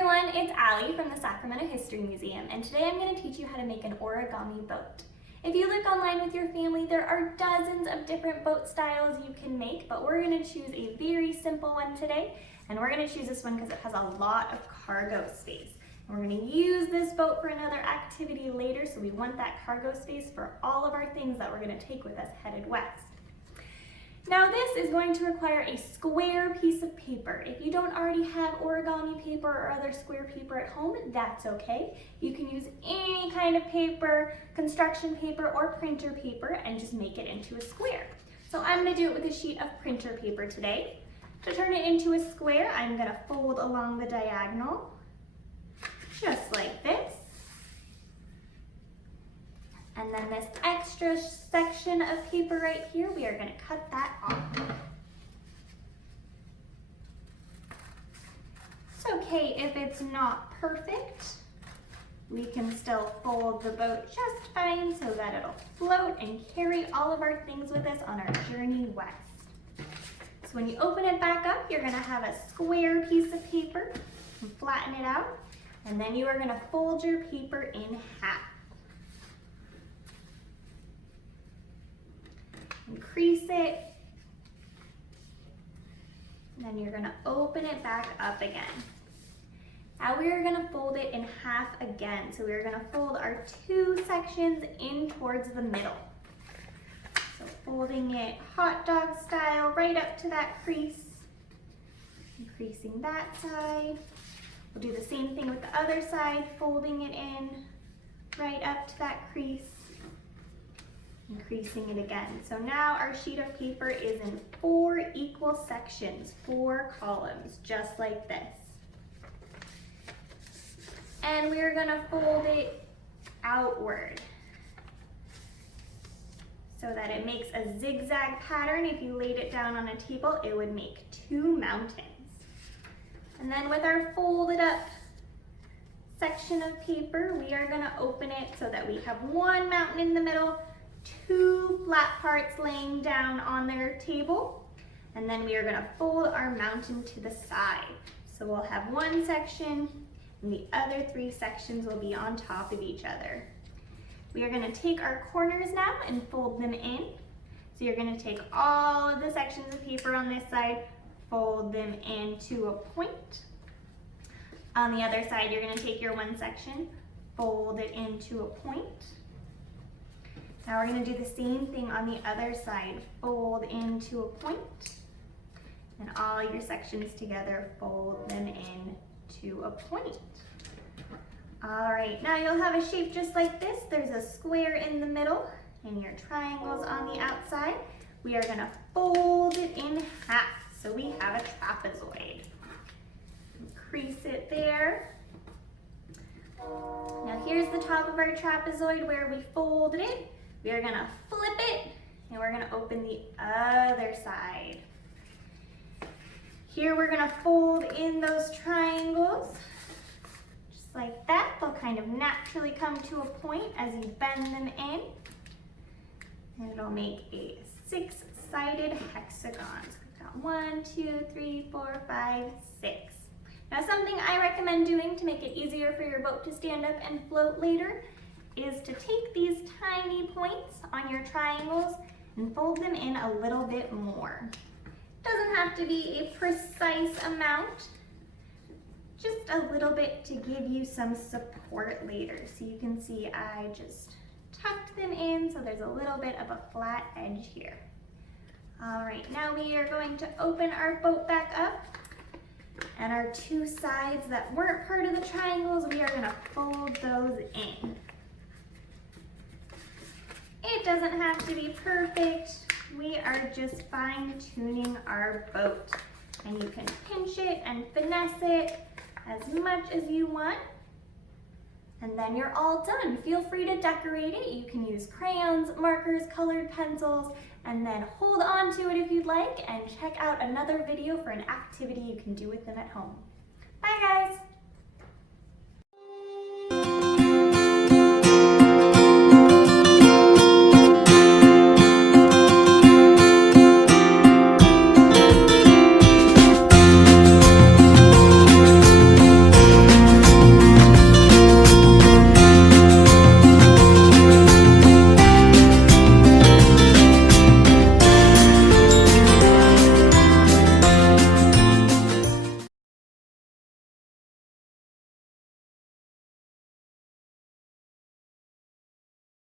everyone, it's Allie from the Sacramento History Museum, and today I'm going to teach you how to make an origami boat. If you look online with your family, there are dozens of different boat styles you can make, but we're going to choose a very simple one today, and we're going to choose this one because it has a lot of cargo space. And we're going to use this boat for another activity later, so we want that cargo space for all of our things that we're going to take with us headed west. Now this is going to require a square piece of paper. If you don't already have origami paper or other square paper at home, that's okay. You can use any kind of paper, construction paper or printer paper, and just make it into a square. So I'm going to do it with a sheet of printer paper today. To turn it into a square, I'm going to fold along the diagonal, just like this. And then this extra section of paper right here, we are going to cut that off. It's okay if it's not perfect. We can still fold the boat just fine so that it'll float and carry all of our things with us on our journey west. So when you open it back up, you're going to have a square piece of paper and flatten it out. And then you are going to fold your paper in half. Crease it, and then you're going to open it back up again. Now we are going to fold it in half again. So we're going to fold our two sections in towards the middle. So folding it hot dog style right up to that crease, and creasing that side. We'll do the same thing with the other side, folding it in right up to that crease. Increasing it again. So now our sheet of paper is in 4 equal sections, 4 columns, just like this. And we're gonna fold it outward so that it makes a zigzag pattern. If you laid it down on a table, it would make 2 mountains. And then with our folded up section of paper, we are gonna open it so that we have 1 mountain in the middle, 2 flat parts laying down on their table, and then we are going to fold our mountain to the side. So we'll have 1 section and the other 3 sections will be on top of each other. We are going to take our corners now and fold them in. So you're going to take all of the sections of paper on this side, fold them into a point. On the other side, you're going to take your 1 section, fold it into a point. Now we're going to do the same thing on the other side. Fold into a point, and all your sections together, fold them into a point. All right, now you'll have a shape just like this. There's a square in the middle and your triangles on the outside. We are going to fold it in half, so we have a trapezoid. Crease it there. Now here's the top of our trapezoid where we folded it. We are going to flip it, and we're going to open the other side. Here we're going to fold in those triangles, just like that. They'll kind of naturally come to a point as you bend them in, and it'll make a 6-sided hexagon. So we've got 1, 2, 3, 4, 5, 6. Now something I recommend doing to make it easier for your boat to stand up and float later is to take these tiny points on your triangles and fold them in a little bit more. It doesn't have to be a precise amount, just a little bit to give you some support later. So you can see I just tucked them in so there's a little bit of a flat edge here. All right, now we are going to open our boat back up, and our 2 sides that weren't part of the triangles, we are going to fold those in. It doesn't have to be perfect. We are just fine-tuning our boat. And you can pinch it and finesse it as much as you want. And then you're all done. Feel free to decorate it. You can use crayons, markers, colored pencils, and then hold on to it if you'd like, and check out another video for an activity you can do with them at home. Bye guys!